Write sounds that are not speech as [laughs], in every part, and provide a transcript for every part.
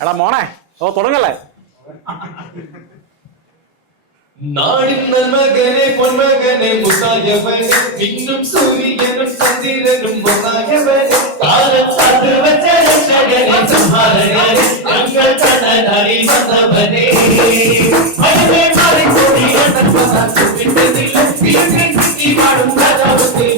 എടാ മോനെ ഓ തുടങ്ങല്ലേ നാടിൻ നന്മകനെ പൊന്മകനെ മുസായവനെ മിന്നും സൂര്യനും ചന്ദ്രനും ഒന്നായവനെ കാലം സാധു വച്ച രക്ഷകനെ സംഹാരകനെ ഞങ്ങൾ കണ്ണനായി വന്നവനെ മഴമേ മാറിക്കൂടി വിട്ടതില്ല വീട്ടിൽ കിട്ടി പാടും രാജാവത്തിൽ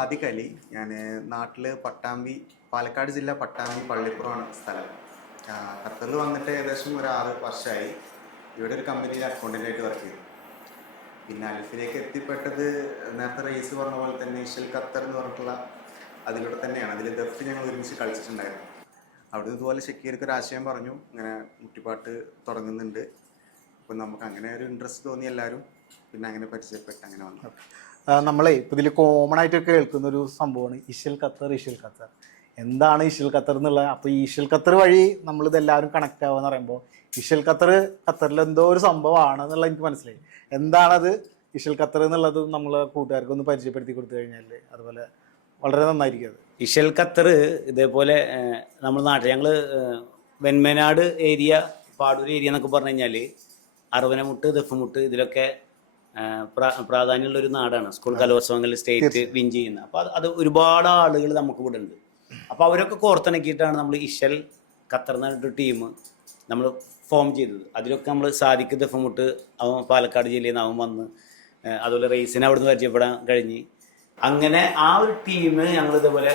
ഞാൻ കലി ഞാൻ നാട്ടിൽ പട്ടാമ്പി പാലക്കാട് ജില്ല പട്ടാമ്പി പള്ളിപ്പുറമാണ് സ്ഥലം. ഖത്തറിൽ വന്നിട്ട് ഏകദേശം ഒരു ആറ് വർഷമായി ഇവിടെ ഒരു കമ്പനിയിൽ അക്കൗണ്ടന്റായിട്ട് വർക്ക് ചെയ്തു. പിന്നെ അൽഫിലേക്ക് എത്തിപ്പെട്ടത് നേരത്തെ റേസ് പറഞ്ഞ പോലെ തന്നെ ഇഷൽ ഖത്തർ എന്ന് പറഞ്ഞിട്ടുള്ള അതിലൂടെ തന്നെയാണ്. അതിൽ ദഫ് ഞങ്ങൾ ഒരുമിച്ച് കളിച്ചിട്ടുണ്ടായിരുന്നു. അവിടെ ഇതുപോലെ ഷക്കീർക്ക് ഒരു ആശയം പറഞ്ഞു. ഇങ്ങനെ മുട്ടിപ്പാട്ട് തുടങ്ങുന്നുണ്ട്. അപ്പം നമുക്ക് അങ്ങനെ ഒരു ഇൻട്രസ്റ്റ് തോന്നി എല്ലാവരും പിന്നെ അങ്ങനെ പരിചയപ്പെട്ട് അങ്ങനെ വന്നു. നമ്മളെ ഇതിൽ കോമൺ ആയിട്ട് കേൾക്കുന്ന ഒരു സംഭവമാണ് ഇഷൽ ഖത്തർ ഇഷൽ ഖത്തർ. എന്താണ് ഇഷൽ ഖത്തർ എന്നുള്ളത് അപ്പൊ ഈ ഇഷൽ ഖത്തർ വഴി നമ്മൾ ഇതെല്ലാവരും കണക്ട് ആവുക എന്ന് പറയുമ്പോൾ ഇഷൽ ഖത്തർ ഖത്തറിൽ എന്തോ ഒരു സംഭവമാണ് എന്നുള്ളത് എനിക്ക് മനസ്സിലായി. എന്താണത് ഇഷൽ ഖത്തർ എന്നുള്ളത് നമ്മൾ കൂട്ടുകാർക്ക് ഒന്ന് പരിചയപ്പെടുത്തി കൊടുത്തു കഴിഞ്ഞാൽ അതുപോലെ വളരെ നന്നായിരിക്കും അത്. ഇഷൽ ഖത്തർ ഇതേപോലെ നമ്മൾ നാട്ടിൽ ഞങ്ങൾ വെൺമേനാട് ഏരിയ പാടൂർ ഏരിയ എന്നൊക്കെ പറഞ്ഞു കഴിഞ്ഞാൽ അറുവനമുട്ട് ദഫുമുട്ട് ഇതിലൊക്കെ പ്രാധാന്യമുള്ള ഒരു നാടാണ്. സ്കൂൾ കലോത്സവങ്ങളിൽ സ്റ്റേറ്റ് വിൻ ചെയ്യുന്നത് അപ്പോൾ അത് ഒരുപാട് ആളുകൾ നമുക്ക് ഇവിടെ ഉണ്ട്. അപ്പോൾ അവരൊക്കെ കോർത്തിണക്കിയിട്ടാണ് നമ്മൾ ഇഷൽ ഖത്തർ എന്ന് പറഞ്ഞിട്ട് ടീം നമ്മൾ ഫോം ചെയ്തത്. അതിലൊക്കെ നമ്മൾ സാദിഖ് ദഫുമുട്ട് അവൻ പാലക്കാട് ജില്ലയിൽ നിന്ന് അവൻ വന്ന് അതുപോലെ റേസിനെ അവിടുന്ന് പരിചയപ്പെടാൻ കഴിഞ്ഞ്. അങ്ങനെ ആ ഒരു ടീം ഞങ്ങൾ ഇതേപോലെ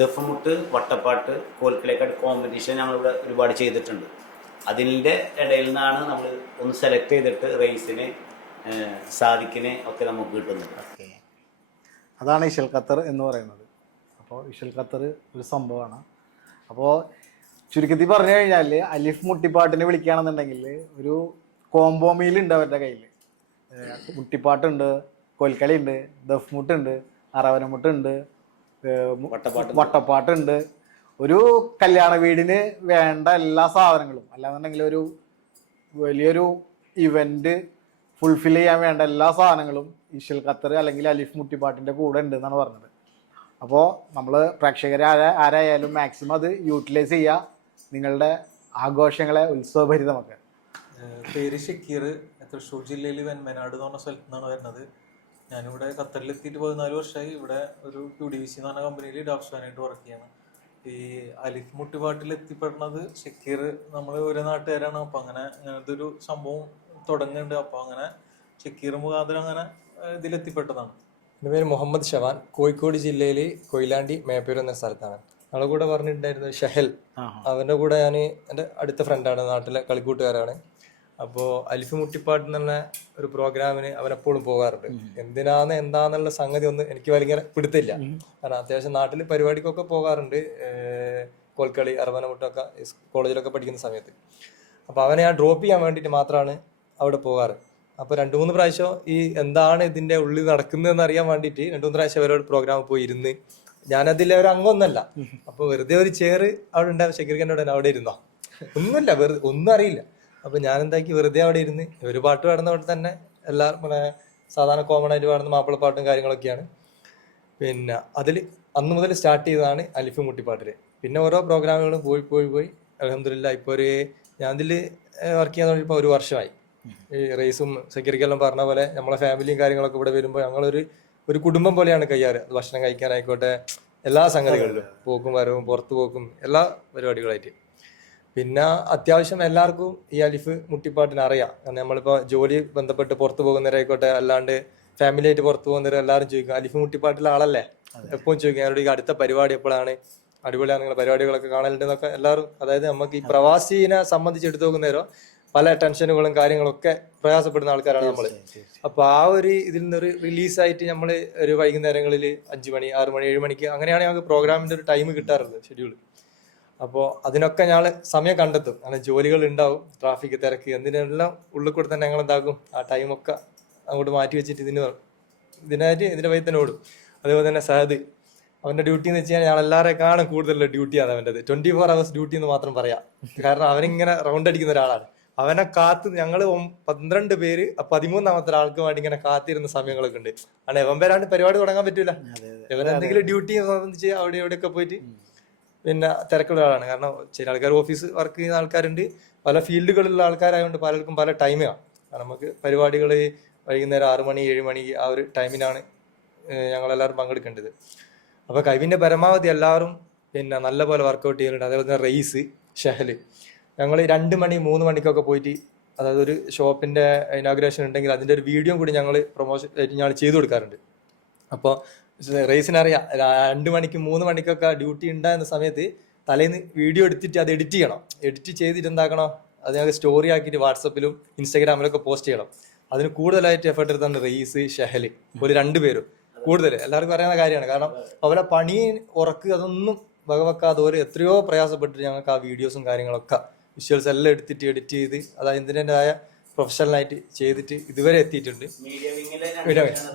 ദഫമുട്ട് വട്ടപ്പാട്ട് കോൽക്കളിയേക്കാട് കോമ്പറ്റീഷൻ ഞങ്ങളിവിടെ ഒരുപാട് ചെയ്തിട്ടുണ്ട്. അതിന്റെ ഇടയിൽ നിന്നാണ് നമ്മൾ ഒന്ന് സെലക്ട് ചെയ്തിട്ട് റേസിന് സാദിക്കിനെ ഒക്കെ നമുക്ക് കിട്ടുന്നുണ്ട്. അതാണ് ഇഷൽ ഖത്തർ എന്ന് പറയുന്നത്. അപ്പോൾ ഇഷൽ ഖത്തർ ഒരു സംഭവമാണ്. അപ്പോൾ ചുരുക്കത്തിൽ പറഞ്ഞു കഴിഞ്ഞാൽ അലിഫ് മുട്ടിപ്പാട്ടിനെ വിളിക്കുകയാണെന്നുണ്ടെങ്കിൽ ഒരു കോംബോ മീൽ ഉണ്ട് അവരുടെ കയ്യിൽ മുട്ടിപ്പാട്ടുണ്ട് കൊൽക്കളി ഉണ്ട് ദഫ്മുട്ടുണ്ട് അറവനമുട്ടുണ്ട് വട്ടപ്പാട്ടുണ്ട്. വട്ടപ്പാട്ടുണ്ട്. ഒരു കല്യാണ വീടിന് വേണ്ട എല്ലാ സാധനങ്ങളും. അല്ലാന്നുണ്ടെങ്കിൽ ഒരു വലിയൊരു ഇവന്റ് ഫുൾഫിൽ ചെയ്യാൻ വേണ്ട എല്ലാ സാധനങ്ങളും ഇഷൽ ഖത്തർ അല്ലെങ്കിൽ അലിഫ് മുട്ടിപ്പാട്ടിന്റെ കൂടെ ഉണ്ട് എന്നാണ് പറഞ്ഞത്. അപ്പോൾ നമ്മൾ പ്രേക്ഷകരെ ആരാ ആരായാലും മാക്സിമം അത് യൂട്ടിലൈസ് ചെയ്യുക നിങ്ങളുടെ ആഘോഷങ്ങളെ ഉത്സവഭരിതമൊക്കെ പേര് ഷക്കീർ തൃശ്ശൂർ ജില്ലയിൽ വെന്മനാട് എന്ന് പറഞ്ഞ സ്ഥലത്തു നിന്നാണ് വരുന്നത്. ഞാനിവിടെ ഖത്തറിൽ എത്തിയിട്ട് പതിനാല് വർഷമായി. ഇവിടെ ഒരു ക്യു ഡി വി സി എന്ന് പറഞ്ഞ കമ്പനിയിൽ ഡാപ്സ്വാനായിട്ട് വർക്ക് ചെയ്യാണ്. ഈ അലിഫ് മുട്ടിപ്പാട്ടിൽ എത്തിപ്പെടുന്നത് ഷക്കീർ നമ്മൾ ഒരു നാട്ടുകാരാണ്. അപ്പം അങ്ങനെ അങ്ങനത്തെ ഒരു സംഭവം തുടങ്ങുന്നുണ്ട് അപ്പോൾ അങ്ങനെ ഷക്കീർ മുഖാന്തരം അങ്ങനെ ഇതിലെത്തിപ്പെട്ടതാണ്. എന്റെ പേര് മുഹമ്മദ് ഷവാൻ. കോഴിക്കോട് ജില്ലയിൽ കൊയിലാണ്ടി മേപ്പൂർ എന്ന സ്ഥലത്താണ്. ഞങ്ങളുടെ കൂടെ പറഞ്ഞിട്ടുണ്ടായിരുന്നു ഷഹൽ അവന്റെ കൂടെ ഞാൻ എന്റെ അടുത്ത ഫ്രണ്ടാണ് നാട്ടിലെ കളിക്കൂട്ടുകാരാണ്. അപ്പോൾ അലിഫ് മുട്ടിപ്പാട്ട് എന്നുള്ള ഒരു പ്രോഗ്രാമിന് അവൻ എപ്പോഴും പോകാറുണ്ട്. എന്തിനാന്ന് എന്താന്നുള്ള സംഗതി ഒന്നും എനിക്ക് വലിയ പിടുത്തില്ല. കാരണം അത്യാവശ്യം നാട്ടിൽ പരിപാടിക്കൊക്കെ പോകാറുണ്ട്. കൊൽക്കളി കോൽക്കളി അറവനമുട്ടൊക്കെ കോളേജിലൊക്കെ പഠിക്കുന്ന സമയത്ത്. അപ്പോൾ അവനെ ആ ഡ്രോപ്പ് ചെയ്യാൻ വേണ്ടിയിട്ട് മാത്രമാണ് അവിടെ പോകാറ്. അപ്പോൾ രണ്ട് മൂന്ന് പ്രാവശ്യം ഈ എന്താണ് ഇതിന്റെ ഉള്ളിൽ നടക്കുന്നതെന്ന് അറിയാൻ വേണ്ടിയിട്ട് രണ്ട് മൂന്ന് പ്രാവശ്യം അവരോട് പ്രോഗ്രാം പോയി ഇരുന്ന്. ഞാനതിലെ ഒരു അംഗമൊന്നല്ല അപ്പോൾ വെറുതെ ഒരു ചെയർ അവിടെ ഉണ്ടാവും. ശക്തിക്കനോട് അവിടെ ഇരുന്നോ? ഒന്നുമില്ല. വെറുതെ ഒന്നും അറിയില്ല. അപ്പോൾ ഞാൻ എന്താക്കി വെറുതെ അവിടെ ഇരുന്ന് ഒരു പാട്ട് പാടുന്നവിടെ തന്നെ എല്ലാ സാധാരണ കോമൺ ആയിട്ട് പാടുന്ന മാപ്പിളപ്പാട്ടും കാര്യങ്ങളൊക്കെയാണ്. പിന്നെ അതിൽ അന്ന് മുതൽ സ്റ്റാർട്ട് ചെയ്തതാണ് അലിഫ് മുട്ടിപ്പാട്ടിൽ. പിന്നെ ഓരോ പ്രോഗ്രാമുകളും പോയി പോയി പോയി. അലഹമില്ല ഇപ്പോൾ ഒരു ഞാൻ ഇതിൽ വർക്ക് ചെയ്യാൻ തുടങ്ങിയപ്പോൾ ഒരു വർഷമായി. ഈ റേസും സെക്യൂരിറ്റി എല്ലാം പറഞ്ഞ പോലെ നമ്മളെ ഫാമിലിയും കാര്യങ്ങളൊക്കെ ഇവിടെ വരുമ്പോൾ ഞങ്ങളൊരു ഒരു കുടുംബം പോലെയാണ് കയ്യാറ്. ഭക്ഷണം കഴിക്കാനായിക്കോട്ടെ എല്ലാ സംഗതികളിലും. പോക്കും വരവും പുറത്തു പോക്കും എല്ലാ പരിപാടികളായിട്ട്. പിന്നെ അത്യാവശ്യം എല്ലാവർക്കും ഈ അലിഫ് മുട്ടിപ്പാട്ടിന് അറിയാം. കാരണം നമ്മളിപ്പോൾ ജോലി ബന്ധപ്പെട്ട് പുറത്തു പോകുന്നവരായിക്കോട്ടെ അല്ലാണ്ട് ഫാമിലി ആയിട്ട് പുറത്തു പോകുന്നവർ എല്ലാവരും ചോദിക്കും അലിഫ് മുട്ടിപ്പാട്ടിലെ ആളല്ലേ? എപ്പോഴും ചോദിക്കും അവരുടെ ഈ അടുത്ത പരിപാടി എപ്പോഴാണ്? അടിപൊളിയാണ് നിങ്ങളുടെ പരിപാടികളൊക്കെ കാണലുണ്ടെന്നൊക്കെ എല്ലാവരും അതായത് നമുക്ക് ഈ പ്രവാസിനെ സംബന്ധിച്ച് എടുത്തു നോക്കുന്നേരോ പല ടെൻഷനുകളും കാര്യങ്ങളൊക്കെ പ്രയാസപ്പെടുന്ന ആൾക്കാരാണ് നമ്മൾ അപ്പൊ ആ ഒരു ഇതിൽ നിന്ന് റിലീസായിട്ട് നമ്മൾ ഒരു വൈകുന്നേരങ്ങളിൽ അഞ്ചു മണി ആറു മണി ഏഴ് മണിക്ക് അങ്ങനെയാണ് ഞങ്ങൾക്ക് പ്രോഗ്രാമിന്റെ ഒരു ടൈം കിട്ടാറുള്ളത് ഷെഡ്യൂൾ അപ്പോൾ അതിനൊക്കെ ഞങ്ങൾ സമയം കണ്ടെത്തും. അങ്ങനെ ജോലികൾ ഉണ്ടാവും ട്രാഫിക് തിരക്ക് എന്തിനെല്ലാം ഉള്ളിൽ കൂടെ തന്നെ ഞങ്ങൾ എന്താക്കും ആ ടൈമൊക്കെ അങ്ങോട്ട് മാറ്റി വെച്ചിട്ട് ഇതിന് ഇതിനായിട്ട് ഇതിന്റെ വഴി തന്നെ ഓടും. അതേപോലെ തന്നെ സഹദ് അവന്റെ ഡ്യൂട്ടി എന്ന് വെച്ച് കഴിഞ്ഞാൽ ഞാൻ എല്ലാവരെക്കാളും കൂടുതലുള്ള ഡ്യൂട്ടിയാണ് അവന്റെത് ട്വന്റി ഫോർ അവേഴ്സ് ഡ്യൂട്ടി എന്ന് മാത്രം പറയാം. കാരണം അവനിങ്ങനെ റൗണ്ട് അടിക്കുന്ന ഒരാളാണ്. അവനെ കാത്ത് ഞങ്ങൾ പന്ത്രണ്ട് പേര് പതിമൂന്നാമത്തെ ആൾക്ക് വേണ്ടി ഇങ്ങനെ കാത്തിരുന്ന സമയങ്ങളൊക്കെ ഉണ്ട്. ആണ് എവൻ വരാണ്ട് പരിപാടി തുടങ്ങാൻ പറ്റൂല. എവനെന്തെങ്കിലും ഡ്യൂട്ടി സംബന്ധിച്ച് അവിടെ എവിടെയൊക്കെ പോയിട്ട് പിന്നെ തിരക്കുള്ള ആളാണ്. കാരണം ചില ആൾക്കാർ ഓഫീസ് വർക്ക് ചെയ്യുന്ന ആൾക്കാരുണ്ട്. പല ഫീൽഡുകളിലുള്ള ആൾക്കാരായതുകൊണ്ട് പലർക്കും പല ടൈമാണ് നമുക്ക് പരിപാടികൾ വൈകുന്നേരം ആറു മണി ഏഴ് മണി ആ ഒരു ടൈമിനാണ് ഞങ്ങൾ ഞങ്ങളെല്ലാവരും പങ്കെടുക്കേണ്ടത്. അപ്പോൾ കഴിവിന്റെ പരമാവധി എല്ലാവരും പിന്നെ നല്ലപോലെ വർക്കൗട്ട് ചെയ്യുന്നുണ്ട് അതേപോലെ തന്നെ റേസ് ഷെഹൽ. ഞങ്ങൾ രണ്ട് മണി മൂന്ന് മണിക്കൊക്കെ പോയിട്ട് അതായത് ഒരു ഷോപ്പിന്റെ ഇനോഗ്രേഷൻ ഉണ്ടെങ്കിൽ അതിന്റെ ഒരു വീഡിയോ കൂടി ഞങ്ങൾ പ്രൊമോഷൻ ഞങ്ങൾ ചെയ്തു കൊടുക്കാറുണ്ട്. അപ്പോൾ റേസിനറിയാം രണ്ട് മണിക്ക് മൂന്ന് മണിക്കൊക്കെ ഡ്യൂട്ടി ഉണ്ടാകുന്ന സമയത്ത് തലേന്ന് വീഡിയോ എടുത്തിട്ട് അത് എഡിറ്റ് ചെയ്യണം. എഡിറ്റ് ചെയ്തിട്ട് എന്താക്കണോ? അത് ഞങ്ങൾക്ക് സ്റ്റോറി ആക്കിയിട്ട് വാട്സപ്പിലും ഇൻസ്റ്റാഗ്രാമിലൊക്കെ പോസ്റ്റ് ചെയ്യണം. അതിന് കൂടുതലായിട്ട് എഫേർട്ട് എടുത്താണ് റെയ്സ് ഷെഹൽ ഒരു രണ്ടുപേരും കൂടുതൽ എല്ലാവർക്കും അറിയാവുന്ന കാര്യമാണ്. കാരണം അവരെ പണി ഉറക്ക് അതൊന്നും വകവെക്കാതെ ഒരു എത്രയോ പ്രയാസപ്പെട്ടിട്ട് ഞങ്ങൾക്ക് ആ വീഡിയോസും കാര്യങ്ങളൊക്കെ വിഷ്വൽസ് എല്ലാം എടുത്തിട്ട് എഡിറ്റ് ചെയ്ത് അത് അതിന്റെതായ പ്രൊഫഷണലായിട്ട് ചെയ്തിട്ട് ഇതുവരെ എത്തിയിട്ടുണ്ട്.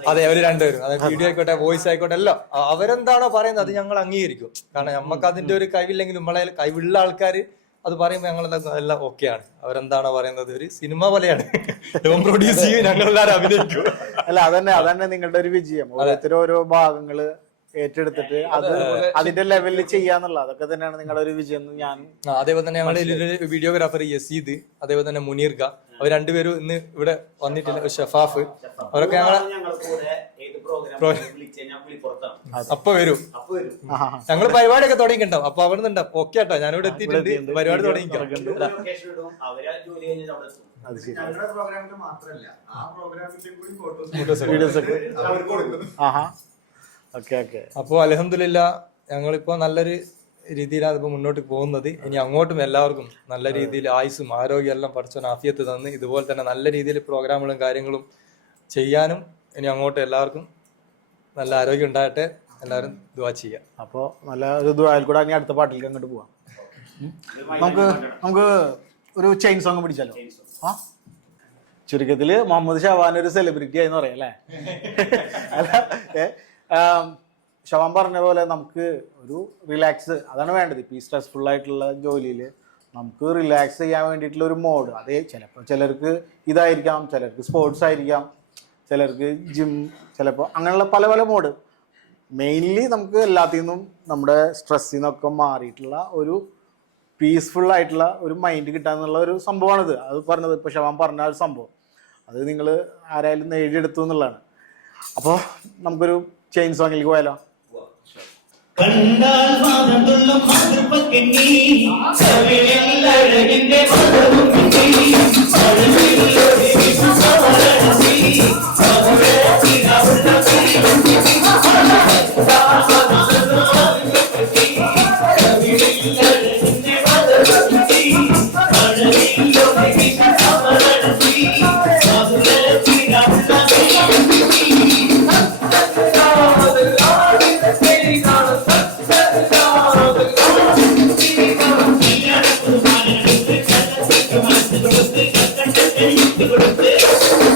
അതെ അവർ രണ്ടുപേരും. അതായത് വീഡിയോ ആയിക്കോട്ടെ വോയിസ് ആയിക്കോട്ടെ എല്ലാം. അവരെന്താണോ പറയുന്നത് അത് ഞങ്ങൾ അംഗീകരിക്കും. കാരണം നമുക്ക് അതിന്റെ ഒരു കഴിവില്ലെങ്കിൽ നമ്മളെ കഴിവുള്ള ആൾക്കാർ അത് പറയുമ്പോൾ ഞങ്ങൾ എല്ലാം ഓക്കെയാണ് അവരെന്താണോ പറയുന്നത് ഒരു സിനിമ പോലെയാണ്. [laughs] പ്രൊഡ്യൂസ് ചെയ്യും ഞങ്ങൾ എല്ലാവരും അഭിനയിക്കും. അല്ല അതന്നെ അതന്നെ നിങ്ങളുടെ ഒരു വിജയം. ഓരോരുത്തരും ഓരോ ഭാഗങ്ങൾ ഏറ്റെടുത്തിട്ട് അത് അതിന്റെ ലെവലിൽ ചെയ്യാന്നുള്ള അതൊക്കെ തന്നെയാണ് നിങ്ങളുടെ ഒരു വിജയം എന്ന് ഞാൻ അതേപോലെ തന്നെ ഞങ്ങളുടെ ഇതിലൊരു വീഡിയോഗ്രാഫർ യസീദ് അതേപോലെ തന്നെ മുനീർഗ അവർ രണ്ടുപേരും ഇന്ന് ഇവിടെ വന്നിട്ടില്ല ഷഫാഫ്. അവരൊക്കെ ഞങ്ങളെ അപ്പൊ വരും. അപ്പൊ വരും. ഞങ്ങൾ പരിപാടിയൊക്കെ തുടങ്ങിണ്ടാവും അപ്പൊ അവിടെ നിന്നുണ്ടാവും ഓക്കെ കേട്ടോ ഞാനിവിടെ എത്തിയിട്ടുണ്ട്. പരിപാടി തുടങ്ങിക്കാം. ഞങ്ങളുടെ പ്രോഗ്രാമിൽ മാത്രമല്ല ആ പ്രോഗ്രാമിന്റെ കൂടി ഫോട്ടോസ് വീഡിയോസ് ഒക്കെ. അപ്പോൾ അലഹമില്ല ഞങ്ങളിപ്പോൾ നല്ലൊരു രീതിയിലാണ് ഇപ്പോൾ മുന്നോട്ട് പോകുന്നത്. ഇനി അങ്ങോട്ടും എല്ലാവർക്കും നല്ല രീതിയിൽ ആയുസും ആരോഗ്യം എല്ലാം പഠിച്ചോൻ ആഫിയത്ത് തന്ന് ഇതുപോലെ തന്നെ നല്ല രീതിയിൽ പ്രോഗ്രാമുകളും കാര്യങ്ങളും ചെയ്യാനും ഇനി അങ്ങോട്ട് എല്ലാവർക്കും നല്ല ആരോഗ്യം ഉണ്ടാകട്ടെ. എല്ലാവരും ദുവാ ചെയ്യാം അപ്പോ നല്ല ഒരു ദ്വായിൽ കൂടെ ഇനി അടുത്ത പാട്ടിലേക്ക് അങ്ങോട്ട് പോവാം. നമുക്ക് നമുക്ക് ഒരു ചെയിൻ സോങ് പിടിച്ചാലോ? ആ? ചുരുക്കത്തിൽ മുഹമ്മദ് ഷവാൻ ഒരു സെലിബ്രിറ്റി ആയെന്ന് പറയാം അല്ലേ? [laughs] അല്ല ഷവാൻ പറഞ്ഞ പോലെ നമുക്ക് ഒരു റിലാക്സ് അതാണ് വേണ്ടത്. ഇപ്പോൾ ഈ സ്ട്രെസ്ഫുൾ ആയിട്ടുള്ള ജോലിയിൽ നമുക്ക് റിലാക്സ് ചെയ്യാൻ വേണ്ടിയിട്ടുള്ള ഒരു മോഡ് അതേ ചിലപ്പോൾ ചിലർക്ക് ഇതായിരിക്കാം ചിലർക്ക് സ്പോർട്സ് ആയിരിക്കാം ചിലർക്ക് ജിം ചിലപ്പോൾ അങ്ങനെയുള്ള പല പല മോഡ് മെയിൻലി നമുക്ക് എല്ലാത്തിൽ നിന്നും നമ്മുടെ സ്ട്രെസ്സിൽ നിന്നൊക്കെ മാറിയിട്ടുള്ള ഒരു പീസ്ഫുൾ ആയിട്ടുള്ള ഒരു മൈൻഡ് കിട്ടാന്നുള്ള ഒരു സംഭവമാണിത്. അത് പറഞ്ഞത് ഇപ്പോൾ ഷവാൻ പറഞ്ഞ ഒരു സംഭവം. അത് നിങ്ങൾ ആരായാലും നേടിയെടുത്തു എന്നുള്ളതാണ്. അപ്പോൾ നമുക്കൊരു ചെയിൻ സോങ്ങിലേക്ക് പോയാലോ കണ്ടാൽ മാതണ്ടുള്ളും മാതൃപ്പക്കെണ്ണി Thank you.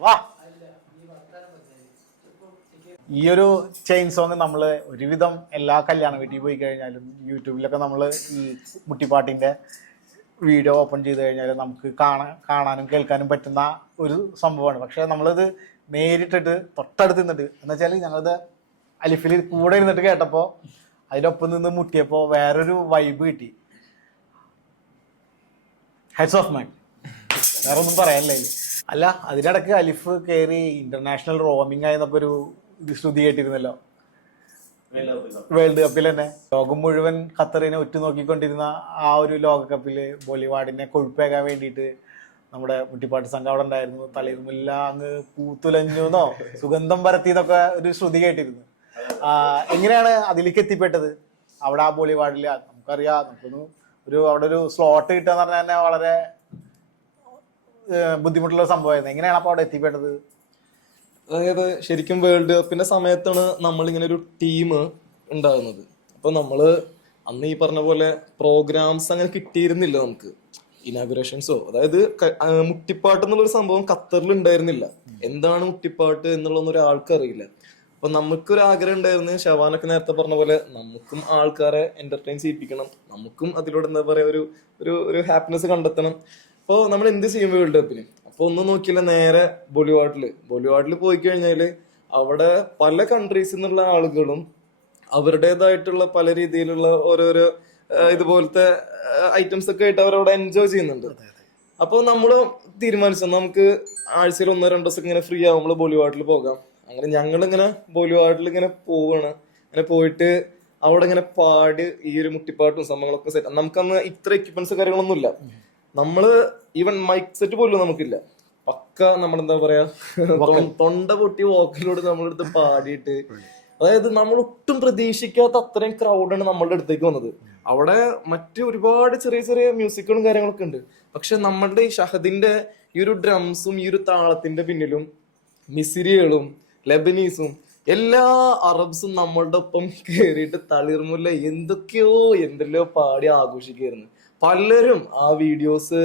വാ. ഈ ഒരു ചെയിൻ സോങ് നമ്മൾ ഒരുവിധം എല്ലാ കല്യാണ വീട്ടിൽ പോയി കഴിഞ്ഞാലും യൂട്യൂബിലൊക്കെ നമ്മൾ ഈ മുട്ടിപ്പാട്ടിന്റെ വീഡിയോ ഓപ്പൺ ചെയ്ത് കഴിഞ്ഞാൽ നമുക്ക് കാണാൻ കാണാനും കേൾക്കാനും പറ്റുന്ന ഒരു സംഭവമാണ്. പക്ഷേ നമ്മളിത് നേരിട്ടിട്ട് തൊട്ടടുത്ത് നിന്നിട്ട് എന്ന് വെച്ചാൽ ഞങ്ങളിത് അലിഫിൽ കൂടെ ഇരുന്നിട്ട് കേട്ടപ്പോൾ അതിനൊപ്പം നിന്ന് മുട്ടിയപ്പോൾ വേറൊരു വൈബ് കിട്ടി. ഹെഡ്സ് ഓഫ് മാൻ വേറെ ഒന്നും പറയാനില്ല. അല്ല അതിനിടക്ക് അലിഫ് കയറി ഇന്റർനാഷണൽ റോമിംഗ് ആയെന്നൊക്കെ ഒരു ശ്രുതി കേട്ടിരുന്നല്ലോ. വേൾഡ് കപ്പിൽ തന്നെ. ലോകം മുഴുവൻ ഖത്തറിനെ ഉറ്റുനോക്കിക്കൊണ്ടിരുന്ന ആ ഒരു ലോകകപ്പിൽ ബോളിവാഡിനെ കൊഴുപ്പേകാൻ വേണ്ടിയിട്ട് നമ്മുടെ മുട്ടിപ്പാട്ട് സംഘം അവിടെ ഉണ്ടായിരുന്നു. തളിർമുല്ല അങ്ങ് പൂത്തുലഞ്ഞുന്നോ സുഗന്ധം പരത്തിന്നൊക്കെ ഒരു ശ്രുതി കേട്ടിരുന്നു. എങ്ങനെയാണ് അതിലേക്ക് എത്തിപ്പെട്ടത്? അവിടെ ആ ബോളിവാഡിൽ നമുക്കറിയാം നമുക്കൊന്ന് ഒരു അവിടെ ഒരു സ്ലോട്ട് കിട്ടുക എന്ന് പറഞ്ഞാൽ തന്നെ വളരെ ബുദ്ധിമുട്ടുള്ള സംഭവമായിരുന്നു. എങ്ങനെയാണ് അപ്പോൾ അവിടെ എത്തിപ്പെട്ടത്? അതായത് ശരിക്കും വേൾഡ് കപ്പിന്റെ സമയത്താണ് നമ്മൾ ഇങ്ങനെ ഒരു ടീം ഉണ്ടാകുന്നത്. അപ്പൊ നമ്മൾ അന്ന് ഈ പറഞ്ഞ പോലെ പ്രോഗ്രാംസ് അങ്ങനെ കിട്ടിയിരുന്നില്ല നമുക്ക്. ഇനാഗുറേഷൻസോ അതായത് മുട്ടിപ്പാട്ട് എന്നുള്ള മുട്ടിപ്പാട്ട് എന്നുള്ളൊരു സംഭവം ഖത്തറിൽ ഉണ്ടായിരുന്നില്ല. എന്താണ് മുട്ടിപ്പാട്ട് എന്നുള്ളതൊന്നും ഒരാൾക്ക് അറിയില്ല അപ്പൊ നമുക്കൊരു ആഗ്രഹം ഉണ്ടായിരുന്നു ഷവാനൊക്കെ നേരത്തെ പറഞ്ഞ പോലെ നമുക്കും ആൾക്കാരെ എന്റർടൈൻ ചെയ്യിപ്പിക്കണം. നമുക്കും അതിലൂടെ എന്താ പറയാ ഒരു ഒരു ഹാപ്പിനെസ് കണ്ടെത്തണം. അപ്പോൾ നമ്മൾ എന്ത് ചെയ്യും വേൾഡ് കപ്പിന് അപ്പൊ ഒന്നും നോക്കിയില്ല നേരെ ബോളിവുഡിൽ ബോളിവുഡിൽ പോയി കഴിഞ്ഞാൽ അവിടെ പല കൺട്രീസിൽ നിന്നുള്ള ആളുകളും അവരുടേതായിട്ടുള്ള പല രീതിയിലുള്ള ഓരോരോ ഇതുപോലത്തെ ഐറ്റംസ് ഒക്കെ ആയിട്ട് അവരവിടെ എൻജോയ് ചെയ്യുന്നുണ്ട്. അപ്പോൾ നമ്മൾ തീരുമാനിച്ചു നമുക്ക് ആഴ്ചയിൽ ഒന്നോ രണ്ടോ ദിവസം ഇങ്ങനെ ഫ്രീ ആവുമ്പോൾ ബോളിവുഡിൽ പോകാം. അങ്ങനെ ഞങ്ങൾ ഇങ്ങനെ ബോളിവുഡിൽ ഇങ്ങനെ പോവാണ്. അങ്ങനെ പോയിട്ട് അവിടെ ഇങ്ങനെ പാടി ഈ ഒരു മുട്ടിപ്പാട്ടും സംഭവങ്ങളൊക്കെ സെറ്റ് നമുക്കന്ന് ഇത്ര എക്യുപ്മെന്റ്സ് കാര്യങ്ങളൊന്നുമില്ല. നമ്മൾ ഈവൻ മൈക്ക് സെറ്റ് പോലും നമുക്കില്ല. പക്ക നമ്മളെന്താ പറയാ? തൊണ്ട പൊട്ടി വോക്കലോട് നമ്മളെടുത്ത് പാടിയിട്ട്. അതായത് നമ്മൾ ഒട്ടും പ്രതീക്ഷിക്കാത്ത അത്രയും ക്രൗഡാണ് നമ്മളുടെ അടുത്തേക്ക് വന്നത്. അവിടെ മറ്റ് ഒരുപാട് ചെറിയ ചെറിയ മ്യൂസിക്കുകളും കാര്യങ്ങളൊക്കെ ഉണ്ട്. പക്ഷെ നമ്മളുടെ ഈ ഷഹദിന്റെ ഈ ഒരു ഡ്രംസും ഈ ഒരു താളത്തിന്റെ പിന്നിലും മിസിരികളും ലെബനീസും എല്ലാ അറബ്സും നമ്മളുടെ ഒപ്പം കയറിയിട്ട് തളിർമുല്ല. എന്തൊക്കെയോ എന്തെല്ലോ പാടി ആഘോഷിക്കായിരുന്നു പലരും ആ വീഡിയോസ്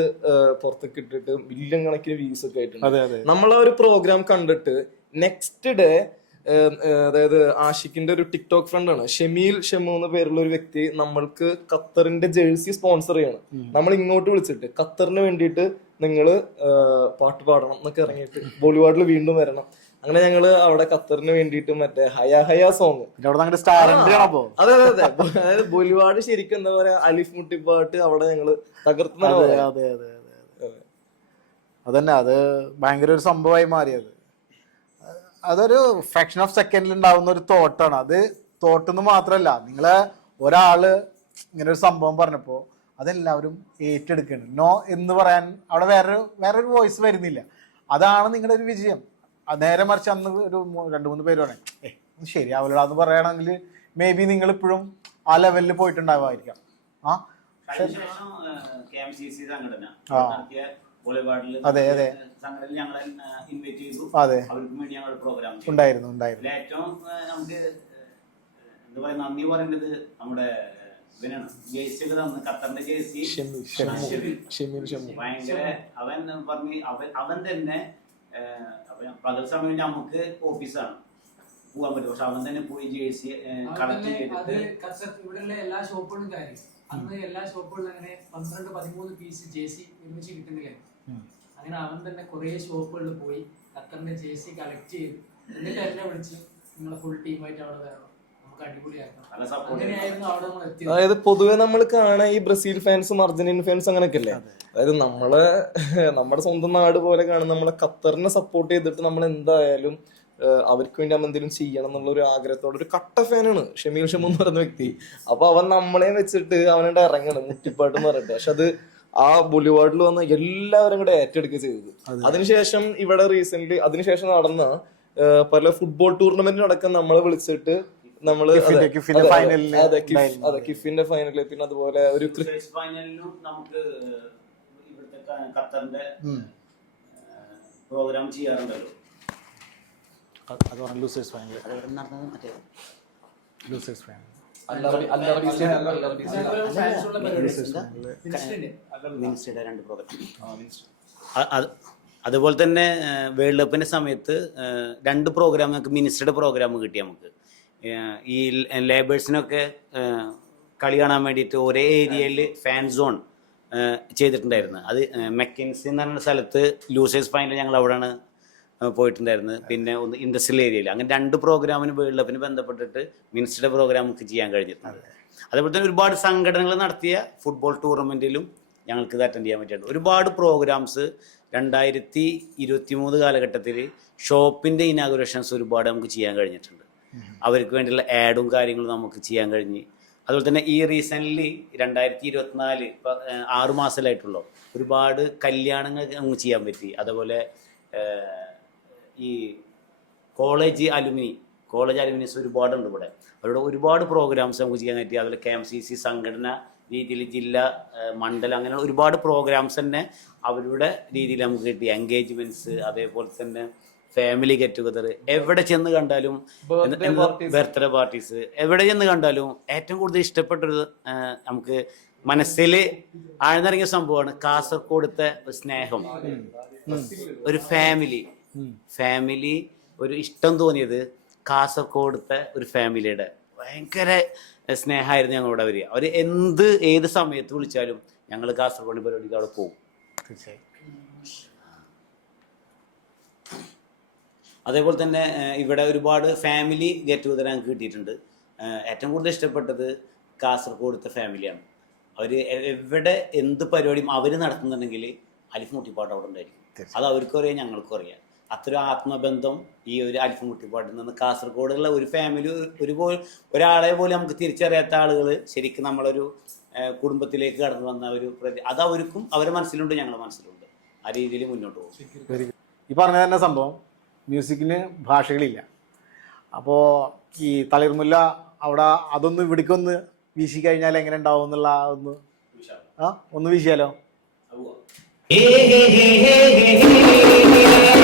പുറത്തേക്ക് ഇട്ടിട്ട് മില്യൺ കണക്കിന് വ്യൂസ് ഒക്കെ ആയിട്ടുണ്ട്. നമ്മൾ ആ ഒരു പ്രോഗ്രാം കണ്ടിട്ട് നെക്സ്റ്റ് ഡേ അതായത് ആഷിഖിന്റെ ഒരു ടിക്ടോക്ക് ഫ്രണ്ട് ആണ്. ഷെമീൽ ഷെമു എന്ന പേരുള്ള ഒരു വ്യക്തി നമ്മൾക്ക് ഖത്തറിന്റെ ജേഴ്സി സ്പോൺസർ ചെയ്യണം. നമ്മൾ ഇങ്ങോട്ട് വിളിച്ചിട്ട് ഖത്തറിന് വേണ്ടിയിട്ട് നിങ്ങൾ പാട്ട് പാടണം എന്നൊക്കെ ഇറങ്ങിയിട്ട് ബോളിവുഡിൽ വീണ്ടും വരണം. അങ്ങനെ ഞങ്ങൾ അവിടെ ഖത്തറിന് വേണ്ടിട്ട് മറ്റേ ഹയ ഹയ സോങ് അതെ അതെ അതെ. അതായത് ബോളിവുഡ് ശരിക്കും എന്താ പറയാ അലിഫ് മുട്ടിപ്പാട്ട് അവിടെ ഞങ്ങൾ തകർത്തുന്ന അതെ അതെ അതെ അതെ അതെ. അതന്നെ അത് ഭയങ്കര ഒരു സംഭവമായി മാറിയത്. അതൊരു ഫ്രാക്ഷൻ ഓഫ് സെക്കൻഡിൽ ഉണ്ടാവുന്ന ഒരു തോട്ടാണ്. അത് തോട്ടെന്ന് മാത്രമല്ല നിങ്ങളെ ഒരാൾ ഇങ്ങനെ ഒരു സംഭവം പറഞ്ഞപ്പോ അതെല്ലാവരും ഏറ്റെടുക്കുന്നുണ്ട് നോ എന്ന് പറയാൻ അവിടെ വേറൊരു വേറൊരു വോയിസ് വരുന്നില്ല. അതാണ് നിങ്ങളുടെ ഒരു വിജയം. നേരെ മറിച്ച് അന്ന് ഒരു രണ്ടു മൂന്ന് പേര് പറയാം ശരിയാവില്ല എന്ന് പറയുകയാണെങ്കിൽ മേ ബി നിങ്ങൾ ഇപ്പോഴും ആ? ലെവലിൽ പോയിട്ടുണ്ടാവുമായിരിക്കാം ആ. അതെ, അതെ. അതെ. ഉണ്ടായിരുന്നു ഉണ്ടായിരുന്നു. ഏറ്റവും ആ, നമുക്ക് ആ, എന്താ പറയാ നന്ദി പറയുന്നത് നമ്മുടെ അവൻ പറഞ്ഞു അവൻ അവൻ തന്നെ ആ, അവൻ പകൽ സമയം നമുക്ക് ഓഫീസാണ് പോകാൻ പറ്റും. പക്ഷെ അവൻ തന്നെ പോയി ജേഴ്സി കളക്ട് ചെയ്തിട്ട് ഇവിടെയുള്ള എല്ലാ ഷോപ്പുകളും കാര്യം അന്ന് എല്ലാ ഷോപ്പുകളിലും അങ്ങനെ പന്ത്രണ്ട് പതിമൂന്ന് പീസ് ജേഴ്സി ഒരുമിച്ച് കിട്ടുന്നില്ല? അങ്ങനെ അവൻ തന്നെ കുറെ ഷോപ്പുകളിൽ പോയി. ഖത്തറിന്റെ ജേഴ്സി കളക്ട് ചെയ്ത്. എന്നിട്ട് എന്നെ വിളിച്ച്. നിങ്ങളെ ഫുൾ ടീമായിട്ട് അവിടെ വരണം. അതായത് പൊതുവെ നമ്മൾ കാണാൻ ഈ ബ്രസീൽ ഫാൻസും അർജന്റീൻ ഫാൻസും അങ്ങനെയൊക്കെ അല്ലേ അതായത് നമ്മളെ നമ്മുടെ സ്വന്തം നാട് പോലെ കാണുന്ന നമ്മളെ ഖത്തറിനെ സപ്പോർട്ട് ചെയ്തിട്ട് നമ്മൾ എന്തായാലും അവർക്ക് വേണ്ടി നമ്മൾ എന്തെങ്കിലും ചെയ്യണം എന്നുള്ള ഒരു ആഗ്രഹത്തോടെ ഒരു കട്ട ഫാനാണ് ഷമീൽ ഷമു എന്ന് പറയുന്ന വ്യക്തി. അപ്പൊ അവൻ നമ്മളെ വെച്ചിട്ട് അവനോട് ഇറങ്ങണം മുട്ടിപ്പാട്ട് എന്ന് പറഞ്ഞിട്ട്. പക്ഷെ അത് ആ ബുലിവാർഡിൽ വന്ന എല്ലാവരും കൂടെ ഏറ്റെടുക്കുക ചെയ്തത്. അതിനുശേഷം ഇവിടെ റീസെന്റ് അതിനുശേഷം നടന്ന പല ഫുട്ബോൾ ടൂർണമെന്റിനടക്കം നമ്മളെ വിളിച്ചിട്ട് നമ്മൾ കിഫിന്റെ- അതെ, കിഫിന്റെ ഫൈനലിൽ പിന്നെ അതുപോലെ ഒരു നമുക്ക് ഇവിടുത്തെ ഖത്തറിന്റെ. പ്രോഗ്രാം ചെയ്യാറുണ്ടല്ലോ. അത് അത് പറഞ്ഞു ലൂസേഴ്സ് ഫൈനൽ ഫൈനൽ അതുപോലെ തന്നെ വേൾഡ് കപ്പിന്റെ സമയത്ത് രണ്ട് പ്രോഗ്രാം നമുക്ക് മിനിസ്റ്ററുടെ പ്രോഗ്രാം കിട്ടി നമുക്ക്. ഈ ലേബേഴ്സിനൊക്കെ കളി കാണാൻ വേണ്ടിയിട്ട് ഒരേ ഏരിയയിൽ ഫാൻ സോൺ ചെയ്തിട്ടുണ്ടായിരുന്നു. അത് മെക്കൻസി എന്ന് പറഞ്ഞ സ്ഥലത്ത് ലൂസേഴ്സ് പോയിന്റ് ഞങ്ങൾ അവിടെയാണ് പോയിട്ടുണ്ടായിരുന്നത്. പിന്നെ ഒന്ന് ഇൻഡസ്ട്രിയൽ ഏരിയയിൽ അങ്ങനെ രണ്ട് പ്രോഗ്രാമിന് വേൾഡ് കപ്പിന് ബന്ധപ്പെട്ടിട്ട് മിനിസ്റ്ററുടെ പ്രോഗ്രാം നമുക്ക് ചെയ്യാൻ കഴിഞ്ഞിട്ടുണ്ട്. അതേപോലെ തന്നെ ഒരുപാട് സംഘടനകൾ നടത്തിയ ഫുട്ബോൾ ടൂർണമെന്റിലും ഞങ്ങൾക്ക് ഇത് അറ്റൻഡ് ചെയ്യാൻ പറ്റിയിട്ടുണ്ട്. ഒരുപാട് പ്രോഗ്രാംസ് രണ്ടായിരത്തി ഇരുപത്തി മൂന്ന് കാലഘട്ടത്തിൽ ഷോപ്പിന്റെ ഇനാഗുറേഷൻസ് ഒരുപാട് നമുക്ക് ചെയ്യാൻ കഴിഞ്ഞിട്ടുണ്ട്. അവർക്ക് വേണ്ടിയുള്ള ആഡും കാര്യങ്ങളും നമുക്ക് ചെയ്യാൻ കഴിഞ്ഞ്. അതുപോലെ തന്നെ ഈ റീസെന്റ്ലി രണ്ടായിരത്തി ഇരുപത്തിനാല് ഇപ്പം ആറു മാസത്തിലായിട്ടുള്ളൂ. ഒരുപാട് കല്യാണങ്ങൾ നമുക്ക് ചെയ്യാൻ പറ്റി. അതുപോലെ ഈ കോളേജ് അലുമിനി കോളേജ് അലുമിനിസ് ഒരുപാടുണ്ട് ഇവിടെ. അവരുടെ ഒരുപാട് പ്രോഗ്രാംസ് നമുക്ക് ചെയ്യാൻ പറ്റി അതുപോലെ കെ എം സി സി സംഘടന രീതിയിൽ ജില്ല മണ്ഡലം അങ്ങനെ ഒരുപാട് പ്രോഗ്രാംസ് തന്നെ അവരുടെ രീതിയിൽ നമുക്ക് കിട്ടി. എൻഗേജ്മെന്റ്സ് അതേപോലെ തന്നെ ഫാമിലി ഗെറ്റ് ടുഗദർ എവിടെ ചെന്ന് കണ്ടാലും ബർത്ത്ഡേ പാർട്ടീസ് എവിടെ ചെന്ന് കണ്ടാലും ഏറ്റവും കൂടുതൽ ഇഷ്ടപ്പെട്ടൊരു നമുക്ക് മനസ്സിൽ ആഴ്ന്നിറങ്ങിയ സംഭവമാണ് കാസർഗോഡത്തെ സ്നേഹം. ഒരു ഫാമിലി ഫാമിലി ഒരു ഇഷ്ടം തോന്നിയത് കാസർഗോഡത്തെ ഒരു ഫാമിലിയുടെ ഭയങ്കര സ്നേഹമായിരുന്നു ഞങ്ങളോട് അവർ അവർ എന്ത് ഏത് സമയത്ത് വിളിച്ചാലും ഞങ്ങൾ കാസർഗോഡ് പരിപാടിക്ക് അവിടെ പോകും. തീർച്ചയായും. അതേപോലെ തന്നെ ഇവിടെ ഒരുപാട് ഫാമിലി ഗെറ്റ് ടുഗദർ ഞങ്ങൾക്ക് കിട്ടിയിട്ടുണ്ട്. ഏറ്റവും കൂടുതൽ ഇഷ്ടപ്പെട്ടത് കാസർഗോഡത്തെ ഫാമിലിയാണ് അവർ എവിടെ എന്ത് പരിപാടിയും അവർ നടത്തുന്നുണ്ടെങ്കിൽ അലിഫ് മുട്ടിപ്പാട്ട് അവിടെ ഉണ്ടായിരിക്കും. അത് അവർക്കും അറിയാം ഞങ്ങൾക്കും അറിയാം. അത്ര ആത്മബന്ധം ഈ ഒരു അലിഫ് മുട്ടിപ്പാട്ടിൽ നിന്ന് കാസർഗോഡുള്ള ഒരു ഫാമിലി ഒരു ഒരാളെ പോലും നമുക്ക് തിരിച്ചറിയാത്ത ആളുകൾ ശരിക്കും നമ്മളൊരു കുടുംബത്തിലേക്ക് കടന്നു വന്ന ഒരു പ്രതി അത് അവർക്കും അവരുടെ മനസ്സിലുണ്ട് ഞങ്ങളുടെ മനസ്സിലുണ്ട്. ആ രീതിയിൽ മുന്നോട്ട് പോകും. ഈ പറഞ്ഞ തന്നെ സംഭവം. മ്യൂസിക്കിന് ഭാഷകളില്ല അപ്പോൾ ഈ തളിർമുല്ല അവിടെ അതൊന്ന് ഇവിടേക്കൊന്ന് വീശി കഴിഞ്ഞാൽ എങ്ങനെ ഉണ്ടാവും എന്നുള്ള ഒന്ന് ആ ഒന്ന് വീശിയാലോ ഹേ ഹേ ഹേ ഹേ ഹേ ഹേ